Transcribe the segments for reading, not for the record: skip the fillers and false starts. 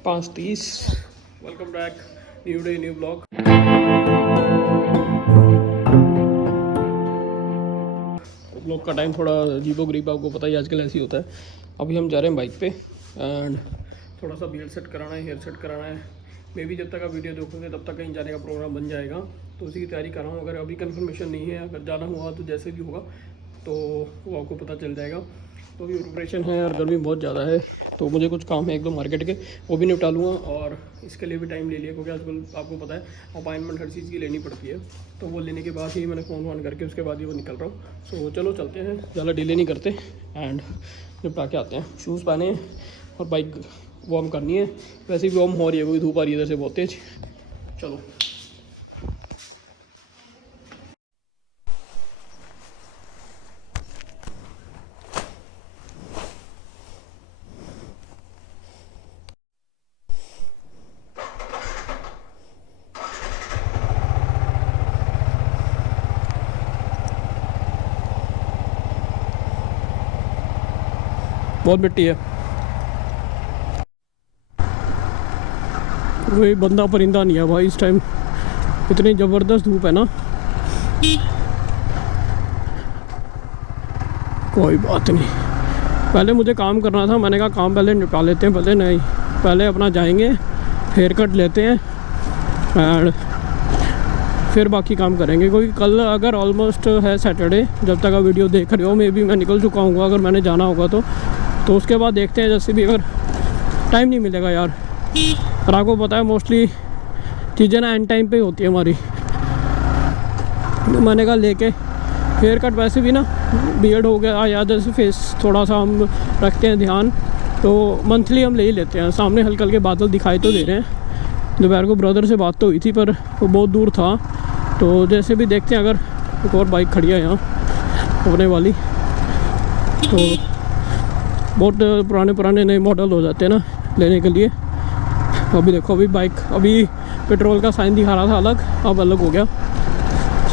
5:30। Welcome back, new day new blog. Blog का time थोड़ा अजीबो-गरीब, आपको पता ही आजकल ऐसे ही होता है। अभी हम जा रहे हैं बाइक पे एंड थोड़ा सा बियर्ड सेट कराना है, हेयर सेट कराना है। मे भी जब तक आप वीडियो देखोगे तब तक कहीं जाने का प्रोग्राम बन जाएगा, तो उसी की तैयारी कर रहा हूँ। अगर अभी कंफर्मेशन नहीं है, अगर जाना हुआ तो जैसे भी होगा तो वो आपको पता चल जाएगा। तो अभी प्रिपरेशन है और गर्मी बहुत ज़्यादा है, तो मुझे कुछ काम है एक दो मार्केट के, वो भी निपटा लूँगा। और इसके लिए भी टाइम ले लिया, क्योंकि आजकल आपको पता है अपॉइंटमेंट हर चीज़ की लेनी पड़ती है। तो वो लेने के बाद ही मैंने फ़ोन वोन करके उसके बाद ही वो निकल रहा हूँ। सो चलो चलते हैं, ज़्यादा डिले नहीं करते एंड निपटा के आते हैं। शूज़ पहने हैं और बाइक वार्म करनी है। वैसे भी वार्म हो रही है, कोई धूप आ रही है इधर से बहुत तेज़। चलो बहुत मिट्टी है। कोई बंदा परिंदा नहीं है भाई इस टाइम, इतनी ज़बरदस्त धूप है ना। कोई बात नहीं, पहले मुझे काम करना था, मैंने कहा काम पहले निपटा लेते हैं। पहले नहीं, पहले अपना जाएंगे, हेयर कट लेते हैं एंड फिर बाकी काम करेंगे। क्योंकि कल अगर ऑलमोस्ट है सैटरडे, जब तक आप वीडियो देख रहे हो मे बी मैं निकल चुका हूँ अगर मैंने जाना होगा तो उसके बाद देखते हैं। जैसे भी अगर टाइम नहीं मिलेगा यार, और आपको पता है मोस्टली चीज़ें ना एंड टाइम पे होती है हमारी। तो मैंने कहा लेके हेयर कट, वैसे भी ना बियर्ड हो गया या जैसे फेस थोड़ा सा हम रखते हैं ध्यान, तो मंथली हम ले ही लेते हैं। सामने हल्के हल्के बादल दिखाई तो दे रहे हैं। दोपहर को ब्रदर से बात तो हुई थी पर वो बहुत दूर था, तो जैसे भी देखते हैं। अगर एक और बाइक खड़ी है यहाँ अपने वाली, तो बहुत पुराने नए मॉडल हो जाते हैं ना लेने के लिए। अभी देखो, अभी बाइक अभी पेट्रोल का साइन दिखा रहा था अलग, अब अलग हो गया।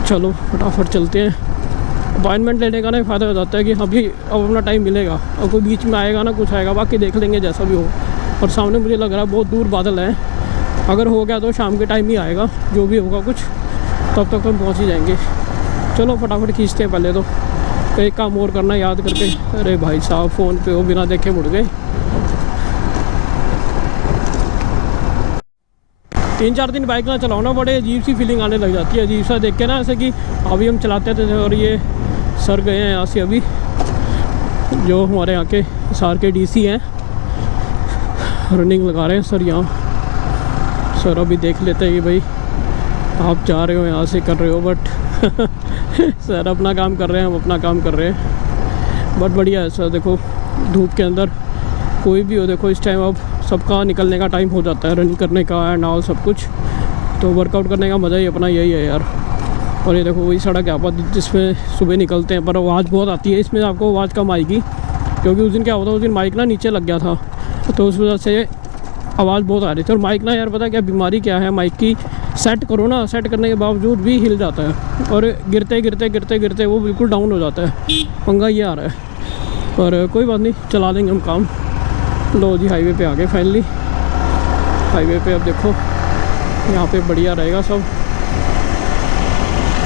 चलो फटाफट चलते हैं। अपॉइंटमेंट लेने का ना फ़ायदा हो जाता है कि अभी अब अपना टाइम मिलेगा, और कोई बीच में आएगा ना कुछ आएगा, बाकी देख लेंगे जैसा भी हो। और सामने मुझे लग रहा है बहुत दूर बादल है, अगर हो गया तो शाम के टाइम ही आएगा जो भी होगा कुछ, तब तक हम पहुँच ही जाएंगे। चलो फटाफट खींचते हैं। पहले तो एक काम और करना याद करके। अरे भाई साहब फ़ोन पे वो बिना देखे मुड़ गए। 3-4 दिन बाइक ना चलाओ ना, बड़े अजीब सी फीलिंग आने लग जाती है, अजीब सा देख के ना, ऐसे कि अभी हम चलाते थे और ये सर गए हैं यहाँ से अभी, जो हमारे यहाँ के सार के डीसी हैं, रनिंग लगा रहे हैं सर यहाँ। सर अभी देख लेते हैं कि भाई आप जा रहे हो यहाँ से कर रहे हो, बट सर अपना काम कर रहे हैं, हम अपना काम कर रहे हैं। बट बढ़िया है सर। देखो धूप के अंदर कोई भी हो, देखो इस टाइम अब सबका निकलने का टाइम हो जाता है, रनिंग करने का एंड ऑल सब कुछ। तो वर्कआउट करने का मज़ा ही अपना यही है यार। और ये देखो वही सड़क है जिसमें सुबह निकलते हैं, पर आवाज़ बहुत आती है इसमें, आपको आवाज़ कम आएगी। क्योंकि उस दिन क्या होता है, उस दिन माइक ना नीचे लग गया था, तो उस वजह से आवाज़ बहुत आ रही थी। और माइक ना यार पता क्या बीमारी क्या है माइक की, सेट करो ना, सेट करने के बावजूद भी हिल जाता है, और गिरते गिरते गिरते गिरते वो बिल्कुल डाउन हो जाता है। पंगा ये आ रहा है, पर कोई बात नहीं, चला लेंगे हम काम। लो जी हाईवे पे आ गए फाइनली। हाईवे पे अब देखो यहाँ पे बढ़िया रहेगा सब,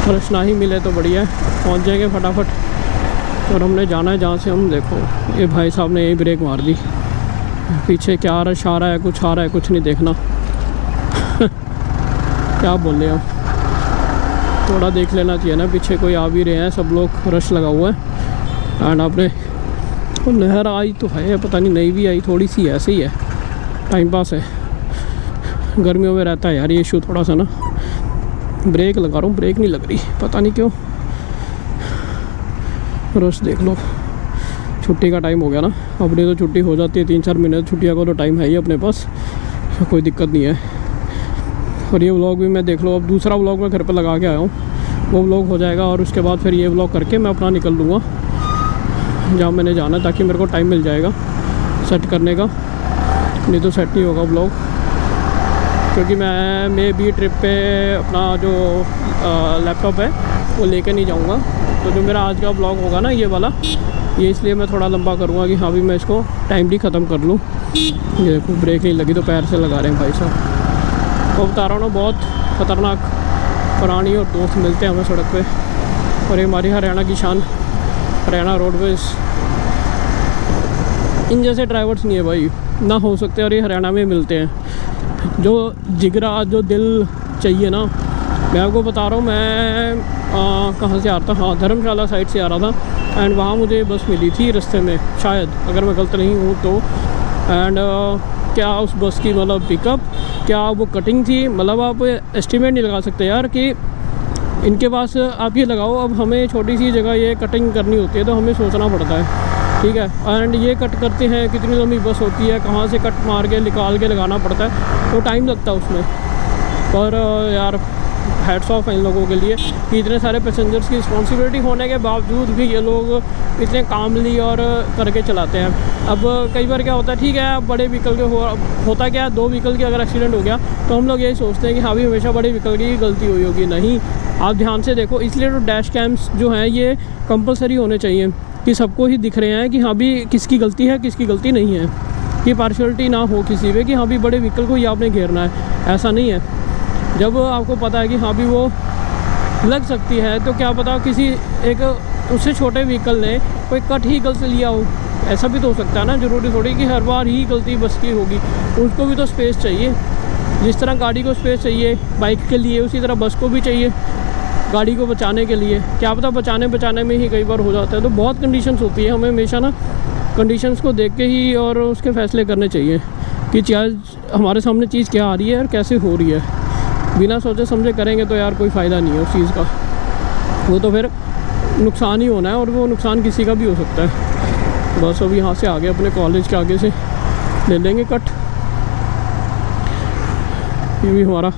रश ना ही मिले तो बढ़िया है, पहुँच जाएंगे फटाफट। और हमने जाना है जहाँ से हम, देखो ये भाई साहब ने यही ब्रेक मार दी। पीछे क्या रश आ रहा है, कुछ आ रहा है, कुछ नहीं देखना। क्या बोल रहे हैं, थोड़ा देख लेना चाहिए ना, पीछे कोई आ भी रहे हैं, सब लोग, रश लगा हुआ है। एंड आपने तो नहर आई तो है, पता नहीं नहीं भी आई, थोड़ी सी ऐसे ही है, टाइम पास है। गर्मियों में रहता है यार ये इशू थोड़ा सा ना। ब्रेक लगा रहा हूँ, ब्रेक नहीं लग रही, पता नहीं क्यों। रश देख लो, छुट्टी का टाइम हो गया ना, अपनी तो छुट्टी हो जाती है 3-4 महीने, छुट्टियों का तो टाइम है ही अपने पास, कोई दिक्कत नहीं है। और ये व्लॉग भी मैं देख लो, अब दूसरा व्लॉग मैं घर पर लगा के आया हूँ, वो व्लॉग हो जाएगा और उसके बाद फिर ये व्लॉग करके मैं अपना निकल लूँगा जहाँ मैंने जाना, ताकि मेरे को टाइम मिल जाएगा सेट करने का, नहीं तो सेट नहीं होगा व्लॉग। क्योंकि मैं भी ट्रिप पे अपना जो लैपटॉप है वो लेके नहीं जाऊँगा, तो जो मेरा आज का ब्लॉग होगा ना ये वाला, ये इसलिए मैं थोड़ा लंबा करूँगा कि हाँ भी मैं इसको टाइमली ख़त्म कर लूँ। ये देखो ब्रेक नहीं लगी तो पैर से लगा रहे हैं भाई साहब। तो बता रहा हूँ ना, बहुत ख़तरनाक प्राणी और दोस्त मिलते हैं हमें सड़क पे। और ये हमारी हरियाणा की शान, हरियाणा रोडवेज़, इन जैसे ड्राइवर्स नहीं है भाई, ना हो सकते। और ये हरियाणा में मिलते हैं। जो जिगरा, जो दिल चाहिए ना, मैं आपको बता रहा हूँ। मैं कहाँ से आ रहा था, हाँ धर्मशाला साइड से आ रहा था। एंड वहाँ मुझे बस मिली थी रास्ते में, शायद अगर मैं गलत नहीं हूँ तो। एंड क्या उस बस की मतलब पिकअप, क्या वो कटिंग थी, मतलब आप एस्टिमेट नहीं लगा सकते यार कि इनके पास। आप ये लगाओ, अब हमें छोटी सी जगह ये कटिंग करनी होती है तो हमें सोचना पड़ता है, ठीक है। एंड ये कट करते हैं, कितनी लंबी बस होती है, कहाँ से कट मार के निकाल के लगाना पड़ता है, तो टाइम लगता है उसमें। पर यार हैट्स ऑफ है इन लोगों के लिए कि इतने सारे पैसेंजर्स की रिस्पॉन्सिबिलिटी होने के बावजूद भी ये लोग इतने कामली और करके चलाते हैं। अब कई बार क्या होता है, ठीक है बड़े व्हीकल के होता क्या है, 2 व्हीकल की अगर एक्सीडेंट हो गया तो हम लोग यही सोचते हैं कि हाँ भी हमेशा बड़े व्हीकल की गलती हुई होगी। नहीं, आप ध्यान से देखो। इसलिए तो डैश कैम्स जो हैं ये कंपलसरी होने चाहिए कि सबको ही दिख रहे हैं कि हाँ भी किसकी गलती है, किसकी गलती नहीं है, कि पार्शियलिटी ना हो किसी पे कि हाँ भी बड़े व्हीकल को ही आपने घेरना है। ऐसा नहीं है। जब आपको पता है कि हाँ भी वो लग सकती है, तो क्या पता किसी एक उससे छोटे व्हीकल ने कोई कट ही गलत लिया हो, ऐसा भी तो हो सकता है ना। ज़रूरी थोड़ी कि हर बार ही गलती बस की होगी, उसको भी तो स्पेस चाहिए। जिस तरह गाड़ी को स्पेस चाहिए बाइक के लिए, उसी तरह बस को भी चाहिए गाड़ी को बचाने के लिए। क्या पता बचाने में ही कई बार हो जाता है। तो बहुत कंडीशंस होती है, हमें हमेशा ना कंडीशंस को देख के ही और उसके फ़ैसले करने चाहिए कि हमारे सामने चीज़ क्या आ रही है और कैसे हो रही है। बिना सोचे समझे करेंगे तो यार कोई फ़ायदा नहीं है उस चीज़ का, वो तो फिर नुकसान ही होना है, और वो नुकसान किसी का भी हो सकता है। बस अब यहाँ से आगे अपने कॉलेज के आगे से ले लेंगे कट। ये भी हमारा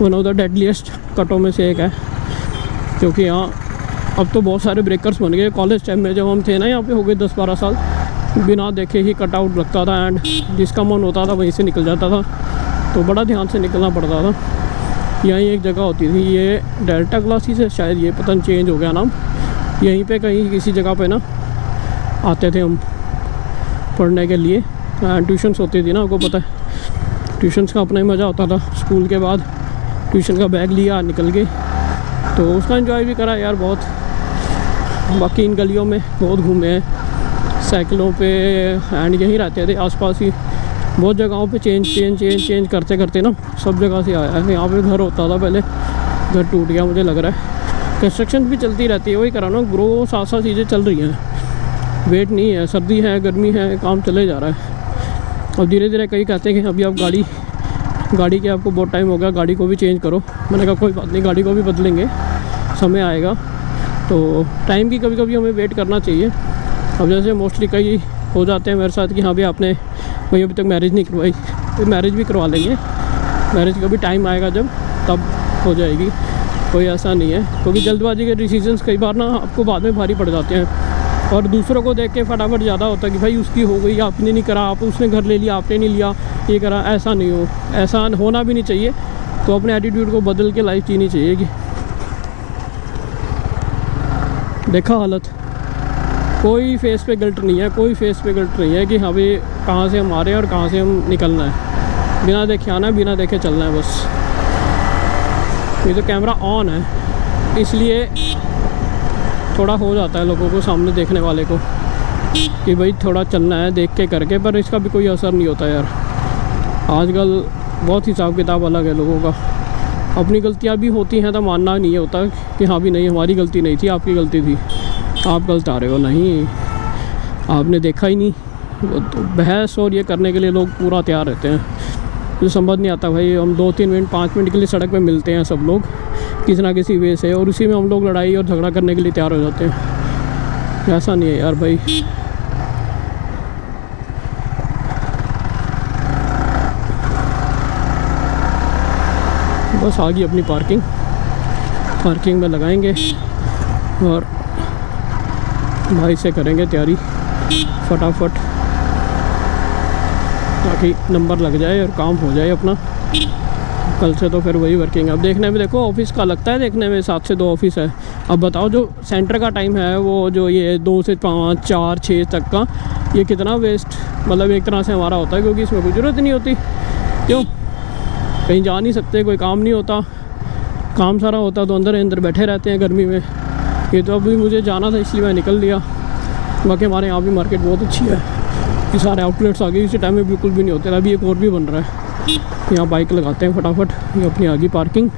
वन ऑफ द डेडलीस्ट कटों में से एक है, क्योंकि यहाँ अब तो बहुत सारे ब्रेकर्स बन गए। कॉलेज टाइम में जब हम थे ना, यहाँ पे हो गए 10-12 साल, बिना देखे ही कट आउट लगता था। एंड जिसका मन होता था वहीं से निकल जाता था, तो बड़ा ध्यान से निकलना पड़ता था। यहीं एक जगह होती थी, ये डेल्टा क्लासेस है शायद, ये पता नहीं चेंज हो गया नाम। यहीं पे कहीं किसी जगह पे ना आते थे हम पढ़ने के लिए। ट्यूशन्स होती थी ना, आपको पता है ट्यूशन्स का अपना ही मज़ा होता था। स्कूल के बाद ट्यूशन का बैग लिया, निकल गए, तो उसका एंजॉय भी करा यार बहुत। बाकी इन गलियों में बहुत घूमे हैं साइकिलों पे, एंड यहीं रहते थे आसपास ही। बहुत जगहों पे चेंज करते करते ना सब जगह से आया है। यहाँ पे घर होता था पहले, घर टूट गया मुझे लग रहा है। कंस्ट्रक्शन भी चलती रहती है, वही करा ना, ग्रो साथ चीज़ें चल रही हैं। वेट नहीं है, सर्दी है गर्मी है, काम चले जा रहा है। अब धीरे धीरे कई कहते हैं कि अभी आप गाड़ी के आपको बहुत टाइम हो गया, गाड़ी को भी चेंज करो। मैंने कहा कोई बात नहीं, गाड़ी को भी बदलेंगे, समय आएगा। तो टाइम की कभी कभी हमें वेट करना चाहिए। अब जैसे मोस्टली कई हो जाते हैं मेरे साथ कि हाँ भी आपने भाई अभी तक मैरिज नहीं करवाई, तो मैरिज भी करवा लेंगे। मैरिज का भी टाइम आएगा जब, तब हो जाएगी, कोई ऐसा नहीं है। क्योंकि जल्दबाजी के डिसीजंस कई बार ना आपको बाद में भारी पड़ जाते हैं, और दूसरों को देख के फटाफट ज़्यादा होता है कि भाई उसकी हो गई, आपने नहीं करा, आप उसने घर ले लिया, आपने नहीं लिया, ये करा। ऐसा नहीं हो, ऐसा होना भी नहीं चाहिए। तो अपने एटीट्यूड को बदल के लाइफ जीनी चाहिए। कि देखा हालत, कोई फेस पे गिल्ट नहीं है, कोई फेस पे गिल्ट नहीं है कि हाँ भाई कहाँ से हम आ रहे हैं और कहाँ से हम निकलना है। बिना देखे आना है, बिना देखे चलना है बस। ये तो कैमरा ऑन है, इसलिए थोड़ा हो जाता है लोगों को, सामने देखने वाले को, कि भाई थोड़ा चलना है देख के करके। पर इसका भी कोई असर नहीं होता यार। आजकल बहुत हिसाब किताब अलग है लोगों का। अपनी गलतियाँ भी होती हैं तो मानना नहीं होता कि हाँ भी नहीं हमारी गलती नहीं थी, आपकी गलती थी, आप गलत आ रहे हो। नहीं, आपने देखा ही नहीं। तो बहस और ये करने के लिए लोग पूरा तैयार रहते हैं। तो समझ नहीं आता भाई, हम 2-3 मिनट 5 मिनट के लिए सड़क पे मिलते हैं सब लोग किसी ना किसी वे से, और उसी में हम लोग लड़ाई और झगड़ा करने के लिए तैयार हो जाते हैं। ऐसा नहीं है यार भाई। बस आ गई अपनी पार्किंग में लगाएंगे और भाई से करेंगे तैयारी फटाफट, ताकि नंबर लग जाए और काम हो जाए अपना। कल से तो फिर वही वर्किंग है। अब देखने में देखो ऑफिस का लगता है, देखने में 7 से 2 ऑफिस है। अब बताओ जो सेंटर का टाइम है वो जो ये 2 से 5 4 6 तक का, ये कितना वेस्ट मतलब एक तरह से हमारा होता है, क्योंकि इसमें कोई ज़रूरत नहीं होती। क्यों, कहीं जा नहीं सकते, कोई काम नहीं होता, काम सारा होता तो अंदर अंदर बैठे रहते हैं गर्मी में। ये तो अभी मुझे जाना था इसलिए मैं निकल लिया। बाकी हमारे यहाँ भी मार्केट बहुत अच्छी है कि सारे आउटलेट्स आ गए, इसी टाइम में बिल्कुल भी नहीं होते। अभी एक और भी बन रहा है, यहाँ बाइक लगाते हैं फटाफट, ये अपनी आगे पार्किंग।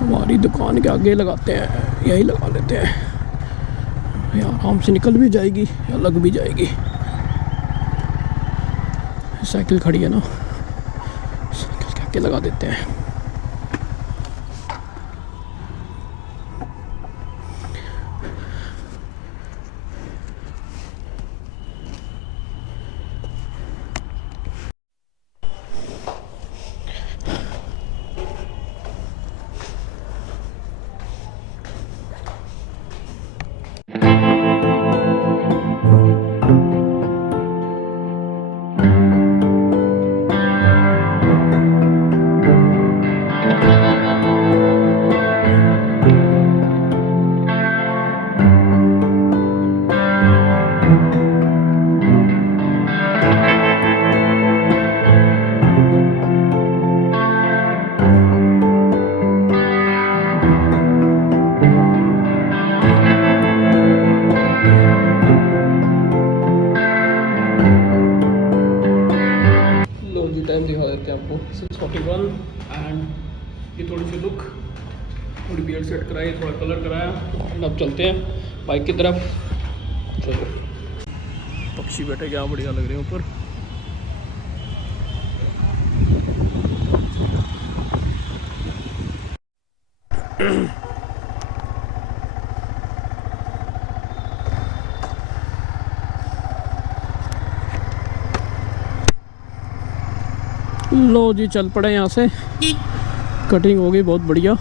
हमारी दुकान के आगे लगाते हैं, यही लगा लेते हैं, यहाँ आराम से निकल भी जाएगी या लग भी जाएगी। साइकिल खड़ी है ना, साइकिल के आगे लगा देते हैं। टाइम दिखा देते हैं आपको 6:41 एंड ये थोड़ी सी लुक, थोड़ी बियर्ड सेट कराई, थोड़ा कलर कराया एंड अब चलते हैं बाइक की तरफ। चलो, पक्षी बैठे क्या बढ़िया लग रहे हैं ऊपर। लो जी, चल पड़े यहाँ से। कटिंग हो गई बहुत बढ़िया,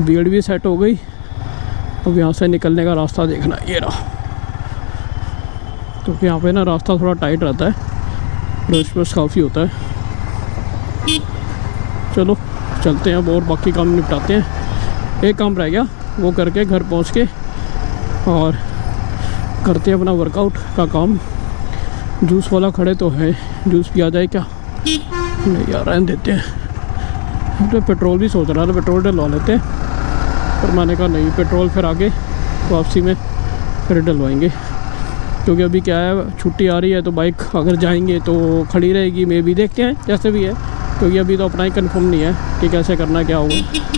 बियर्ड भी सेट हो गई। अब यहाँ से निकलने का रास्ता देखना, ये रहा। क्योंकि यहाँ पे ना रास्ता थोड़ा टाइट रहता है, रश वश काफ़ी होता है। चलो चलते हैं, अब और बाकी काम निपटाते हैं। एक काम रह गया, वो करके घर पहुँच के और करते हैं अपना वर्कआउट का काम। जूस वाला खड़े तो है, जूस पिया जाए क्या? नहीं यार, रहने देते हैं। तो पेट्रोल भी सोच रहा था, पेट्रोल डलवा लेते हैं, पर मैंने कहा नहीं, पेट्रोल फिर आगे वापसी में फिर डलवाएंगे। क्योंकि अभी क्या है, छुट्टी आ रही है तो बाइक अगर जाएंगे तो खड़ी रहेगी। मे भी देखते हैं जैसे भी है, क्योंकि अभी तो अपना ही कंफर्म नहीं है कि कैसे करना, क्या होगा।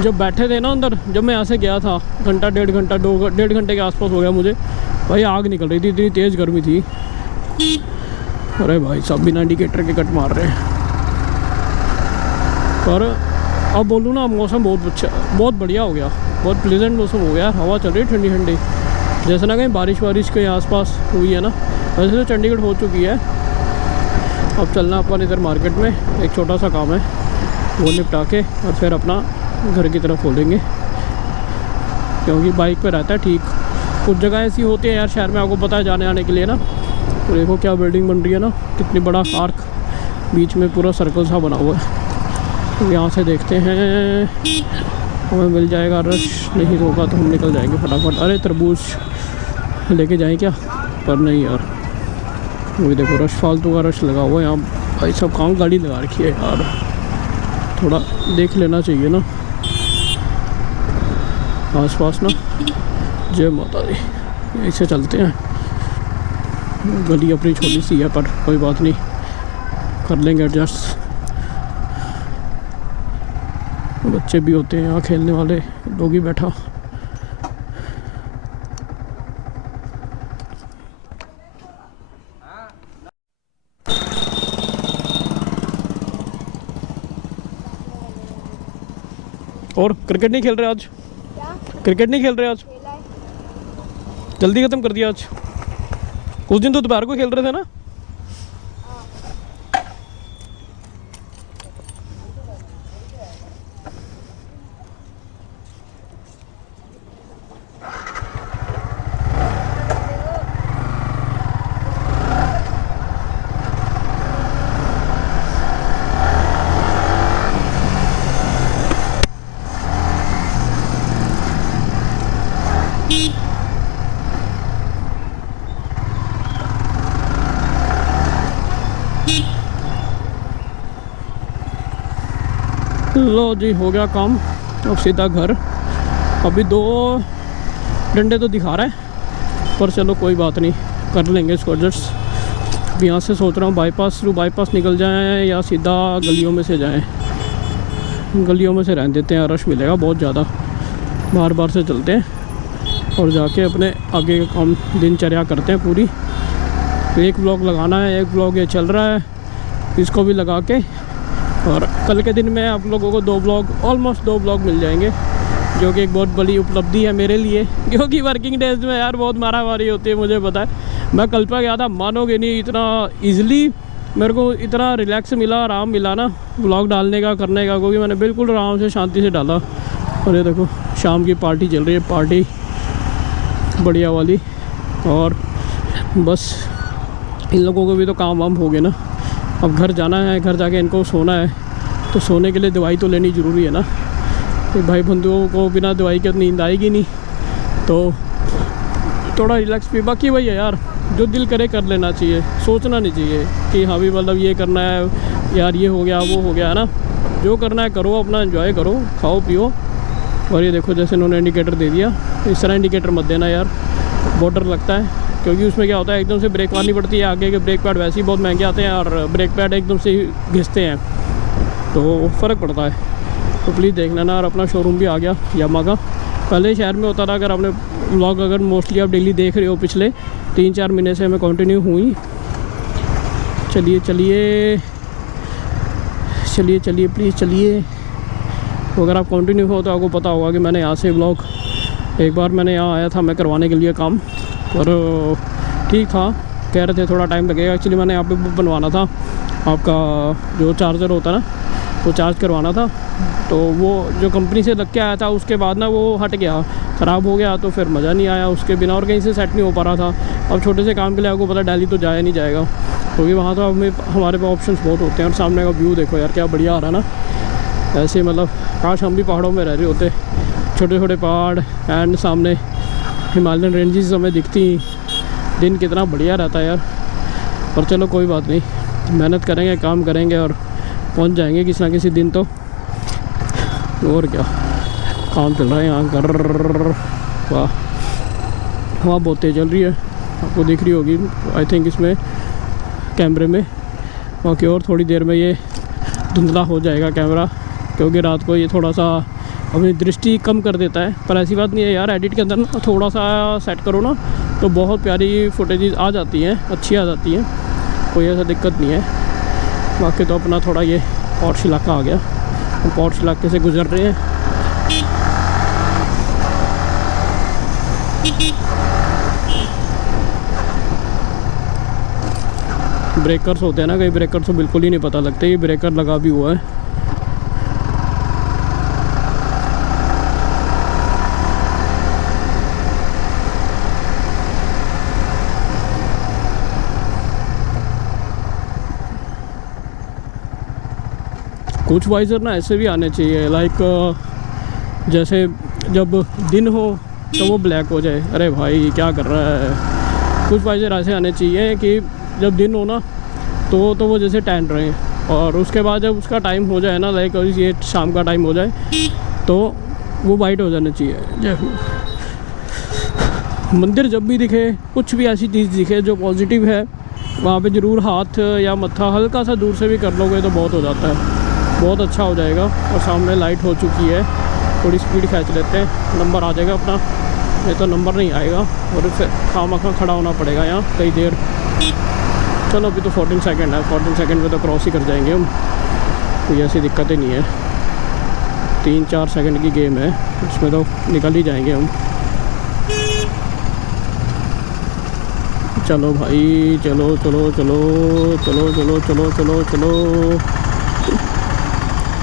जब बैठे थे ना अंदर, जब मैं यहाँ से गया था, घंटा 1.5 घंटे के आसपास हो गया मुझे भाई। आग निकल रही थी, इतनी तेज़ गर्मी थी। अरे भाई सब बिना इंडिकेटर के कट मार रहे हैं। पर अब बोलूँ ना, मौसम बहुत अच्छा, बहुत बढ़िया हो गया, बहुत प्लेजेंट मौसम हो गया। हवा चल रही है ठंडी ठंडी, जैसे ना कहीं बारिश के आसपास हुई है ना। वैसे तो चंडीगढ़ हो चुकी है। अब चलना अपन इधर मार्केट में, एक छोटा सा काम है, वो निपटा के और फिर अपना घर की तरफ खोलेंगे। क्योंकि बाइक पे रहता है ठीक। कुछ जगह ऐसी होती है यार शहर में, आपको पता है, जाने आने के लिए ना। तो देखो क्या बिल्डिंग बन रही है ना, कितनी बड़ा आर्क, बीच में पूरा सर्कल सा बना हुआ है। तो यहाँ से देखते हैं, हमें मिल जाएगा। रश नहीं होगा तो हम निकल जाएंगे फटाफट। अरे तरबूज लेके जाएँ क्या? पर नहीं यार, वही देखो रश, फालतू का रश लगा हुआ है यहाँ। भाई सब कहाँ गाड़ी लगा रखी है यार, थोड़ा देख लेना चाहिए ना आसपास ना। जय माता दी। ऐसे चलते हैं, गली अपनी छोटी सी है पर कोई बात नहीं, कर लेंगे एडजस्ट। बच्चे भी होते हैं यहाँ, खेलने वाले लोग ही बैठा। और क्रिकेट नहीं खेल रहे आज? क्या? क्रिकेट नहीं खेल रहे आज? जल्दी ख़त्म कर दिया आज। उस दिन तो दोपहर को खेल रहे थे ना। लो जी, हो गया काम। अब सीधा घर। अभी 2 डंडे तो दिखा रहा है, पर चलो कोई बात नहीं, कर लेंगे इसको एडजस्ट। यहाँ से सोच रहा हूँ बाईपास थ्रू बाईपास निकल जाएं या सीधा गलियों में से जाएं। गलियों में से रहने देते हैं, रश मिलेगा बहुत ज़्यादा। बार बार से चलते हैं और जाके अपने आगे का काम दिनचर्या करते हैं पूरी। एक व्लॉग लगाना है, एक व्लॉग ये चल रहा है, इसको भी लगा के, और कल के दिन में आप लोगों को 2 व्लॉग, ऑलमोस्ट 2 व्लॉग मिल जाएंगे, जो कि एक बहुत बड़ी उपलब्धि है मेरे लिए, क्योंकि वर्किंग डेज में यार बहुत मारामारी होती है, मुझे पता है। मैं कल पर गया था, मानोगे नहीं, इतना ईज़िली मेरे को इतना रिलैक्स मिला, आराम मिला ना व्लॉग डालने का, करने का, क्योंकि मैंने बिल्कुल आराम से शांति से डाला। और ये देखो शाम की पार्टी चल रही है, पार्टी बढ़िया वाली। और बस इन लोगों को भी तो काम वाम हो गए ना, अब घर जाना है, घर जाके इनको सोना है, तो सोने के लिए दवाई तो लेनी ज़रूरी है ना। तो भाई बंधुओं को बिना दवाई के नींद आएगी नहीं, तो थोड़ा रिलैक्स भी। बाकी वही है यार, जो दिल करे कर लेना चाहिए, सोचना नहीं चाहिए कि हाँ भी मतलब ये करना है यार, ये हो गया वो हो गया, है ना। जो करना है करो, अपना एंजॉय करो, खाओ पियो। और ये देखो जैसे इन्होंने इंडिकेटर दे दिया, इस तरह इंडिकेटर मत देना यार, बहुत डर लगता है, क्योंकि उसमें क्या होता है एकदम से ब्रेक मारनी पड़ती है। आगे के ब्रेक पैड वैसे ही बहुत महंगे आते हैं और ब्रेक पैड एकदम से घिसते हैं, तो फ़र्क पड़ता है। तो प्लीज़ देख लेना। और अपना शोरूम भी आ गया यामा का, पहले शहर में होता था। अगर आपने व्लॉग अगर मोस्टली आप डेली देख रहे हो, पिछले 3-4 महीने से मैं कंटिन्यू हुई। चलिए चलिए चलिए चलिए प्लीज़ चलिए। तो अगर आप कंटिन्यू हो तो आपको पता होगा कि मैंने यहाँ से व्लॉग, एक बार मैंने यहाँ आया था मैं करवाने के लिए काम, और ठीक था, कह रहे थे थोड़ा टाइम लगेगा। एक्चुअली मैंने यहाँ पे बनवाना था, आपका जो चार्जर होता है ना, वो चार्ज करवाना था। तो वो जो कंपनी से लग के आया था, उसके बाद ना वो हट गया, ख़राब हो गया, तो फिर मज़ा नहीं आया उसके बिना, और कहीं से सेट नहीं हो पा रहा था। अब छोटे से काम के लिए आपको पता दिल्ली तो जाया नहीं जाएगा, क्योंकि वहाँ तो हमारे पास ऑप्शंस बहुत होते हैं। और सामने का व्यू देखो यार, क्या बढ़िया आ रहा है ना। ऐसे मतलब काश हम भी पहाड़ों में रह रहे होते, छोटे छोटे पहाड़ एंड सामने हिमालयन रेंजेस हमें दिखती, दिन कितना बढ़िया रहता है यार। पर चलो कोई बात नहीं, मेहनत करेंगे, काम करेंगे और पहुंच जाएंगे किसी ना किसी दिन तो। और क्या काम चल रहा है यहाँ, कर वाह, हवा बहुत तेज़ चल रही है, आपको दिख रही होगी आई थिंक इसमें कैमरे में। बाकी और थोड़ी देर में ये धुंधला हो जाएगा कैमरा, क्योंकि रात को ये थोड़ा सा अपनी दृष्टि कम कर देता है। पर ऐसी बात नहीं है यार, एडिट के अंदर ना थोड़ा सा सेट करो ना, तो बहुत प्यारी फुटेजेस आ जाती हैं, अच्छी आ जाती हैं, कोई ऐसा दिक्कत नहीं है। बाकी तो अपना थोड़ा ये पॉश इलाका आ गया, हम पॉश इलाके से गुजर रहे हैं। ब्रेकर्स होते हैं ना, कई ब्रेकर्स तो बिल्कुल ही नहीं पता लगते, ये ब्रेकर लगा भी हुआ है। कुछ वाइज़र ना ऐसे भी आने चाहिए, लाइक जैसे जब दिन हो तो वो ब्लैक हो जाए। अरे भाई क्या कर रहा है। कुछ वाइज़र ऐसे आने चाहिए कि जब दिन हो ना तो वो जैसे टैन रहे, और उसके बाद जब उसका टाइम हो जाए ना, लाइक ये शाम का टाइम हो जाए, तो वो वाइट हो जाना चाहिए। मंदिर जब भी दिखे, कुछ भी ऐसी चीज़ दिखे जो पॉजिटिव है, वहाँ पे ज़रूर हाथ या मत्था हल्का सा दूर से भी कर लोगे तो बहुत हो जाता है, बहुत अच्छा हो जाएगा। और सामने लाइट हो चुकी है, थोड़ी स्पीड खींच लेते हैं, नंबर आ जाएगा अपना, नहीं तो नंबर नहीं आएगा और फिर खामखा खड़ा होना पड़ेगा यहाँ कई देर। चलो अभी तो 14 सेकंड है, 14 सेकंड में तो क्रॉस ही कर जाएंगे हम, कोई ऐसी दिक्कतें नहीं है। 3-4 सेकंड की गेम है, उसमें तो निकल ही जाएंगे हम। चलो भाई, चलो चलो चलो चलो चलो चलो चलो चलो,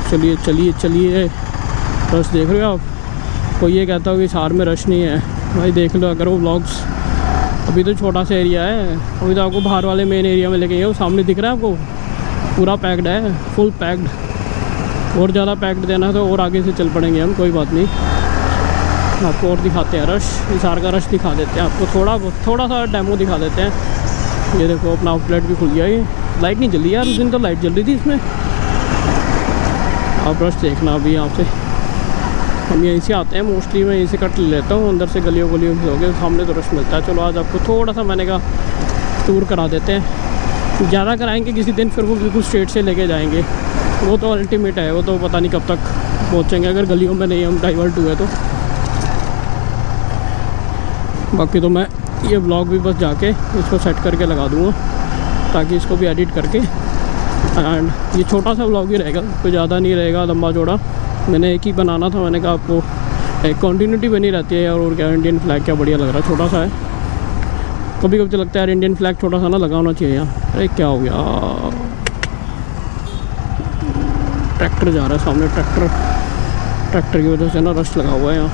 चलिए चलिए चलिए। रश देख रहे हो आप? कोई ये कहता हो कि हिसार में रश नहीं है, भाई देख लो अगर वो व्लॉग्स। अभी तो छोटा सा एरिया है, अभी तो आपको बाहर वाले मेन एरिया में लेके गए, वो सामने दिख रहा है आपको, पूरा पैक्ड है, फुल पैक्ड। और ज़्यादा पैक्ड देना तो और आगे से चल पड़ेंगे हम, कोई बात नहीं। आपको और दिखाते हैं रश, हिसार का रश दिखा देते हैं आपको, थोड़ा सा डेमो दिखा देते हैं। ये देखो अपना आउटलेट भी खुल गया। ये लाइट नहीं जली यार, उस दिन तो लाइट जल रही थी इसमें। आप रश देखना अभी यहाँ से। हम यहीं से आते हैं मोस्टली, मैं यहीं से कट लेता हूँ, अंदर से गलियों गलियों से हो गए, सामने तो रश मिलता है। चलो आज आपको थोड़ा सा मैंने कहा टूर करा देते हैं, ज़्यादा कराएंगे किसी दिन, फिर वो बिल्कुल स्ट्रेट से लेके जाएंगे, वो तो अल्टीमेट है, वो तो पता नहीं कब तक पहुँचेंगे अगर गलियों में नहीं हम डाइवर्ट हुए तो। बाकी तो मैं ये ब्लॉग भी बस जाके इसको सेट करके लगा दूँगा, ताकि इसको भी एडिट करके। एंड ये छोटा सा ब्लॉग ही रहेगा, कोई ज़्यादा नहीं रहेगा लंबा चौड़ा। मैंने एक ही बनाना था, मैंने कहा आपको एक कॉन्टीन्यूटी बनी रहती है यार। और क्या इंडियन फ्लैग क्या बढ़िया लग रहा है, छोटा सा है। कभी कभी तो लगता है यार इंडियन फ्लैग छोटा सा ना लगा होना चाहिए यहाँ। अरे क्या हो गया, ट्रैक्टर जा रहा है सामने, ट्रैक्टर की वजह से ना रश लगा हुआ है यहाँ।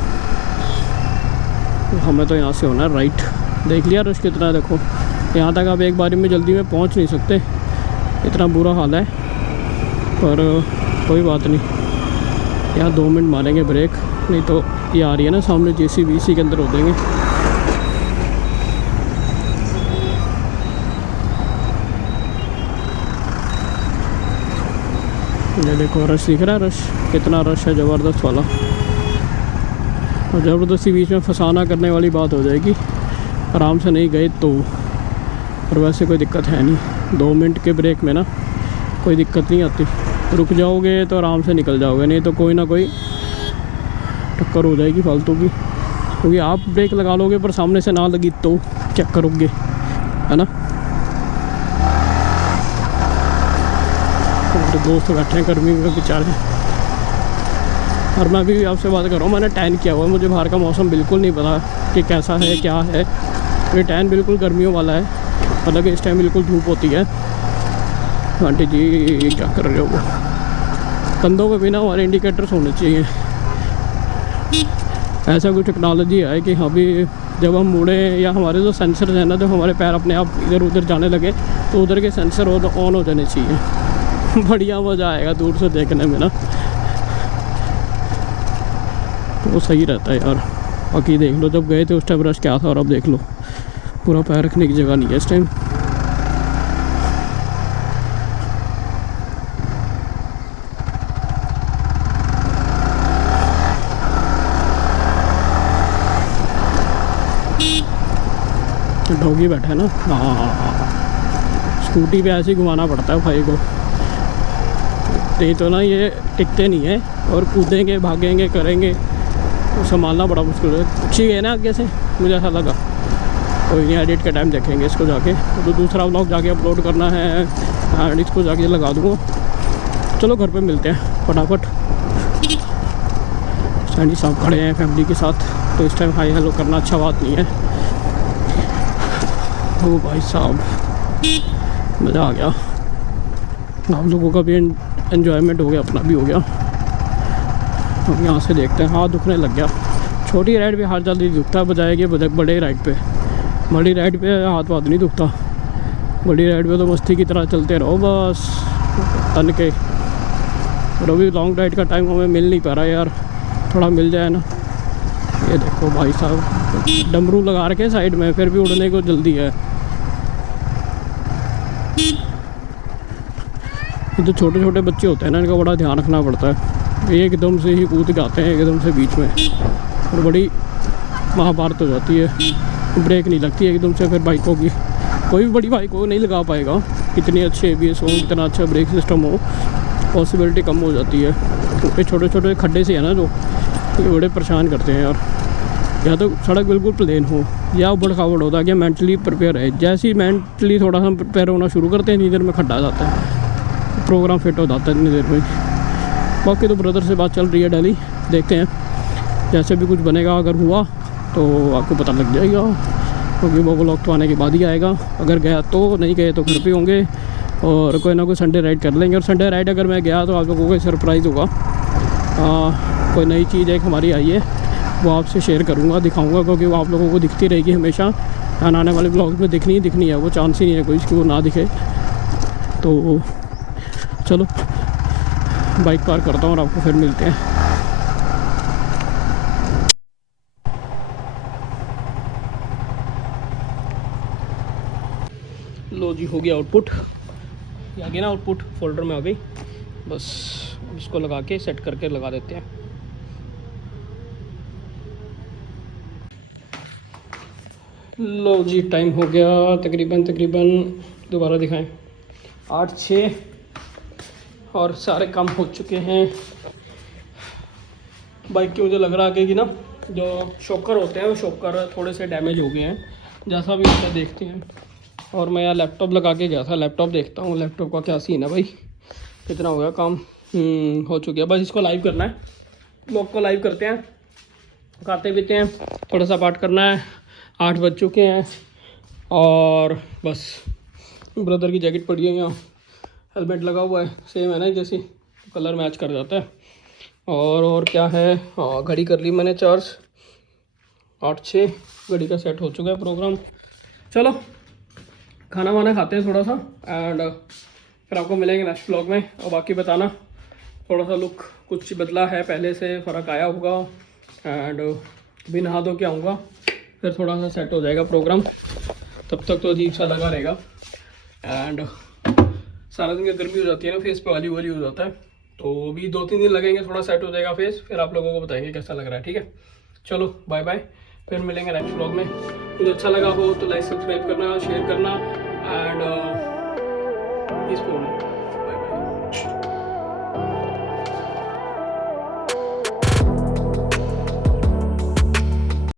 हमें तो यहाँ से होना है राइट। देख लिया रश कितना है, देखो यहाँ तक आप एक बारी में जल्दी में पहुँच नहीं सकते, इतना बुरा हाल है। पर कोई बात नहीं, यहाँ 2 मिनट मारेंगे ब्रेक, नहीं तो ये आ रही है ना सामने जेसीबी, इसी के अंदर हो देंगे। ये देखो रश दिख रहा है, रश कितना रश है, ज़बरदस्त वाला। और ज़बरदस्ती बीच में फंसाना करने वाली बात हो जाएगी, आराम से नहीं गए तो। और वैसे कोई दिक्कत है नहीं, 2 मिनट के ब्रेक में ना कोई दिक्कत नहीं आती। रुक जाओगे तो आराम से निकल जाओगे, नहीं तो कोई ना कोई टक्कर हो जाएगी फालतू की। क्योंकि आप ब्रेक लगा लोगे पर सामने से ना लगी तो चेक करोगे, है ना। तो दोस्त बैठे हैं गर्मी में बेचारे। और मैं भी आपसे बात कर रहा हूँ, मैंने टैन किया हुआ है, मुझे बाहर का मौसम बिल्कुल नहीं पता कि कैसा है क्या है। ये टैन बिल्कुल गर्मियों वाला है, मतलब इस टाइम बिल्कुल धूप होती है। आंटी जी क्या कर रहे हो? वो कंधों पे भी ना हमारे इंडिकेटर्स होने चाहिए। ऐसा कुछ टेक्नोलॉजी है कि हाँ भी जब हम मुड़े या हमारे जो सेंसर हैं ना, जब हमारे पैर अपने आप इधर उधर जाने लगे तो उधर के सेंसर ऑन हो जाने चाहिए। बढ़िया मज़ा आएगा दूर से देखने में ना, तो वो सही रहता है यार। बाकी देख लो, जब गए थे उस टाइम रश क्या था, और अब देख लो पूरा पैर रखने की जगह नहीं है इस टाइम। डॉगी बैठा है ना, हाँ स्कूटी पे ऐसे ही घुमाना पड़ता है भाई को, नहीं तो ना ये टिकते नहीं है और कूदेंगे भागेंगे करेंगे, तो संभालना बड़ा मुश्किल है। अच्छी है ना आगे से, मुझे ऐसा लगा। कोई नहीं, एडिट के टाइम देखेंगे इसको जाके, तो दूसरा व्लॉग जाके अपलोड करना है एंड इसको जाके लगा दूँगा। चलो घर पे मिलते हैं फटाफट। सैनी साहब खड़े हैं फैमिली के साथ, तो इस टाइम हाई हेलो करना अच्छा बात नहीं है। ओ भाई साहब मज़ा आ गया, आप लोगों का भी एंजॉयमेंट हो गया, अपना भी हो गया। अब यहाँ से देखते हैं, हाथ दुखने लग गया। छोटी राइड पे हाथ जल्दी दुखता है बजाय कि बड़े राइड पे। बड़ी राइड पे हाथ नहीं दुखता, बड़ी राइड पे तो मस्ती की तरह चलते रहो बस तन के। और अभी लॉन्ग राइड का टाइम हमें मिल नहीं पा रहा यार, थोड़ा मिल जाए ना। ये देखो भाई साहब डमरू लगा रखे साइड में, फिर भी उड़ने को जल्दी है। ये तो छोटे छोटे बच्चे होते हैं ना, इनका बड़ा ध्यान रखना पड़ता है। एकदम से ही कूद के आते हैं एकदम से बीच में, और बड़ी महाभारत हो जाती है, ब्रेक नहीं लगती एकदम से। फिर बाइकों की कोई भी बड़ी बाइक हो नहीं लगा पाएगा, कितनी अच्छी ABS हो, कितना अच्छा ब्रेक सिस्टम हो, पॉसिबिलिटी कम हो जाती है। क्योंकि छोटे छोटे खड्डे से है ना जो, ये बड़े परेशान करते हैं यार। या तो सड़क बिल्कुल प्लेन हो, या उबड़ खाबड़ होता है कि मेंटली प्रिपेयर है। जैसे ही मेंटली थोड़ा सा प्रिपेयर होना शुरू करते हैं, इतनी देर में खड्डा आ जाता है, प्रोग्राम फिट हो जाता है इतनी देर में। बाकी तो ब्रदर से बात चल रही है डेली, देखते हैं जैसे भी कुछ बनेगा, अगर हुआ तो आपको पता लग जाएगा। क्योंकि वो व्लॉग तो आने के बाद ही आएगा। अगर गया तो, नहीं गए तो घर पे होंगे और कोई ना कोई संडे राइड कर लेंगे। और संडे राइड अगर मैं गया तो आप लोगों को सरप्राइज़ होगा। कोई नई चीज़ एक हमारी आई है, वो आपसे शेयर करूँगा, दिखाऊँगा, क्योंकि वो आप लोगों को दिखती रहेगी हमेशा। आने वाले ब्लॉग में दिखनी ही दिखनी है, वो चांस ही नहीं है कोई कि वो ना दिखे। तो चलो बाइक पार करता हूँ और आपको फिर मिलते हैं। लो जी, हो गया आउटपुट, ये आ गया ना आउटपुट फोल्डर में आ गई। बस इसको लगा के सेट करके लगा देते हैं। लो जी, टाइम हो गया तकरीबन दोबारा दिखाएं 8:06 और सारे काम हो चुके हैं। बाइक की मुझे लग रहा है कि ना जो शॉकर होते हैं वो शॉकर थोड़े से डैमेज हो गए हैं, जैसा भी होता है देखते हैं। और मैं यहाँ लैपटॉप लगा के गया था, लैपटॉप देखता हूँ लैपटॉप का क्या सीन है भाई, कितना हो गया काम। हो चुका है, बस इसको लाइव करना है। ब्लॉग को लाइव करते हैं, खाते पीते हैं, थोड़ा सा पाठ करना है। 8 बज चुके हैं और बस ब्रदर की जैकेट पड़ी है, यहाँ हेलमेट लगा हुआ है, सेम है ना जैसे, कलर मैच कर जाता है। और क्या है, हाँ घड़ी कर ली मैंने चार्ज, 8:06 घड़ी का सेट हो चुका है प्रोग्राम। चलो खाना वाना खाते हैं थोड़ा सा एंड फिर आपको मिलेंगे नेक्स्ट ब्लॉग में। और बाकी बताना थोड़ा सा लुक कुछ बदला है, पहले से फ़र्क आया होगा। एंड भी नहा धो के आऊँगा, फिर थोड़ा सा सेट हो जाएगा प्रोग्राम। तब तक तो अजीब सा लगा रहेगा एंड सारा दिन गर्मी हो जाती है ना, फेस पे वाली हो जाता है। तो भी 2-3 दिन लगेंगे, थोड़ा सेट हो जाएगा फेस, फिर आप लोगों को बताएंगे कैसा लग रहा है। ठीक है, चलो बाय बाय, फिर मिलेंगे नेक्स्ट ब्लॉग में। कुछ अच्छा लगा हो तो लाइक सब्सक्राइब करना, शेयर करना एंड पीसफुल।